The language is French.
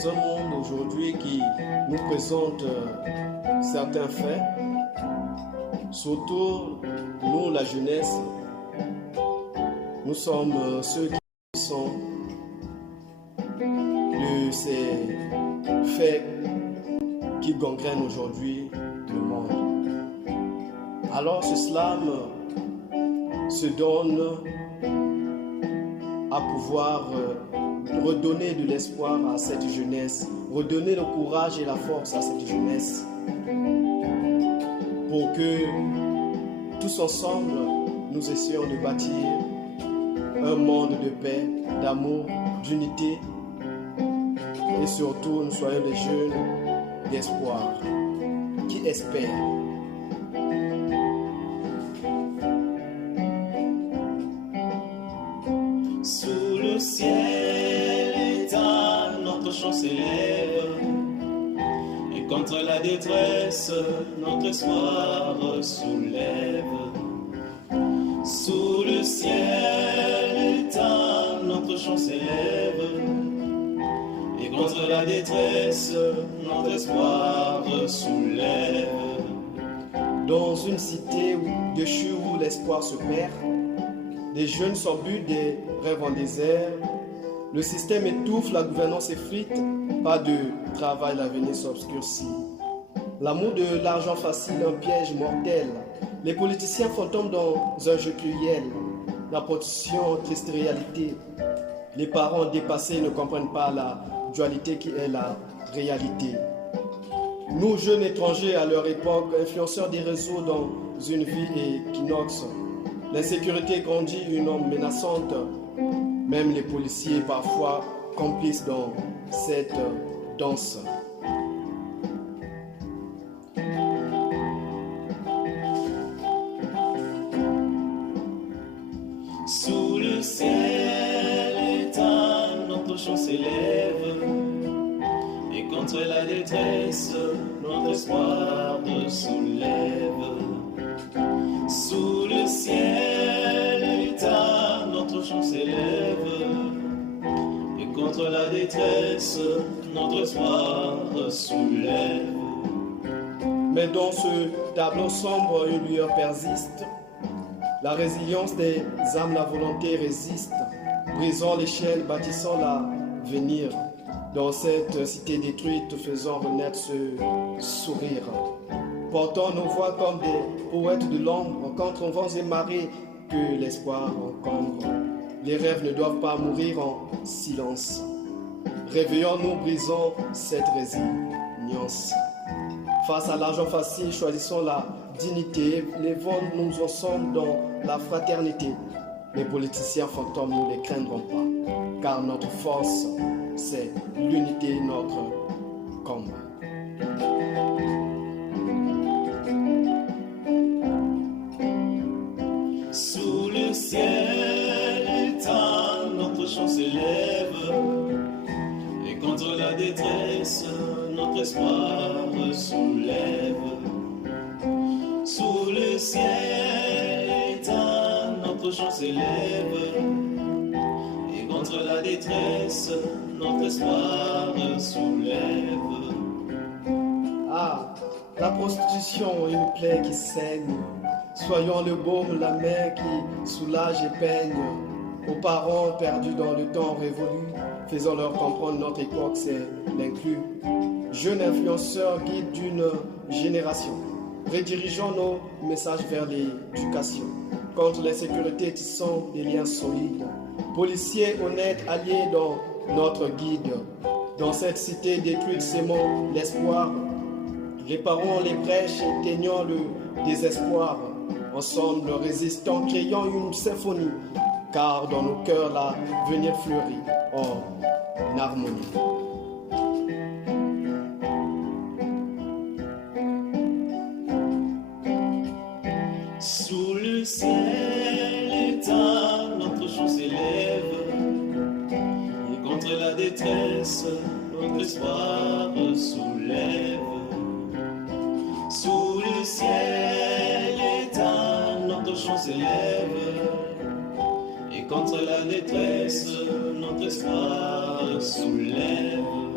dans un monde aujourd'hui qui nous présente certains faits, surtout nous, la jeunesse, nous sommes ceux qui sont de ces faits qui gangrènent aujourd'hui le monde. Alors ce slam se donne à pouvoir redonner de l'espoir à cette jeunesse, redonner le courage et la force à cette jeunesse, pour que tous ensemble, nous essayons de bâtir un monde de paix, d'amour, d'unité, et surtout nous soyons des jeunes d'espoir, qui espèrent. Sous le ciel éteint, notre chant s'élève, et contre la détresse, notre espoir soulève. Sous le ciel éteint, notre chant s'élève, et contre la détresse, notre espoir soulève. Dans une cité déchue où l'espoir se perd, des jeunes sans but, des rêves en désert, le système étouffe, la gouvernance effrite, pas de travail, l'avenir s'obscurcit. L'amour de l'argent facile, un piège mortel. Les politiciens fantômes dans un jeu cruel. La production, triste réalité. Les parents dépassés ne comprennent pas la dualité qui est la réalité. Nous, jeunes étrangers à leur époque, influenceurs des réseaux dans une vie équinoxe. L'insécurité grandit, une ombre menaçante. Même les policiers parfois complices dans cette danse. Sous le ciel éteint, notre chant s'élève, et contre la détresse, notre espoir soulève. Sous le ciel éteint, notre chant s'élève, et contre la détresse, notre espoir soulève. Mais dans ce tableau sombre, une lueur persiste. La résilience des âmes, la volonté résiste, brisant les chaînes, bâtissant l'avenir. Dans cette cité détruite, faisant renaître ce sourire. Portant nos voix comme des poètes de l'ombre, contre vents et marées, que l'espoir encombre. Les rêves ne doivent pas mourir en silence. Réveillons-nous, brisons cette résilience. Face à l'argent facile, choisissons la dignité, levons-nous ensemble dans la fraternité. Les politiciens fantômes, nous ne les craindrons pas, car notre force, c'est l'unité, notre combat. Sous le ciel éteint, notre chant s'élève, et contre la détresse, notre espoir soulève. Sous le ciel éteint, notre chant s'élève, et contre la détresse, notre espoir soulève. Ah, la prostitution, une plaie qui saigne. Soyons le baume, la main qui soulage et peigne. Aux parents perdus dans le temps révolu, faisons-leur comprendre notre époque, c'est l'inclus. Jeunes influenceurs, guides d'une génération, redirigeons nos messages vers l'éducation. Contre l'insécurité, tissons des liens solides. Policiers honnêtes, alliés dans notre guide. Dans cette cité détruite, sémons l'espoir. Réparons les brèches, éteignons le désespoir. Ensemble, résistons, créons une symphonie. Car dans nos cœurs, l'avenir fleurit en harmonie. Sous le ciel éteint, notre chant s'élève, et contre la détresse, notre espoir soulève. Sous le ciel éteint, notre chant s'élève, et contre la détresse, notre espoir soulève.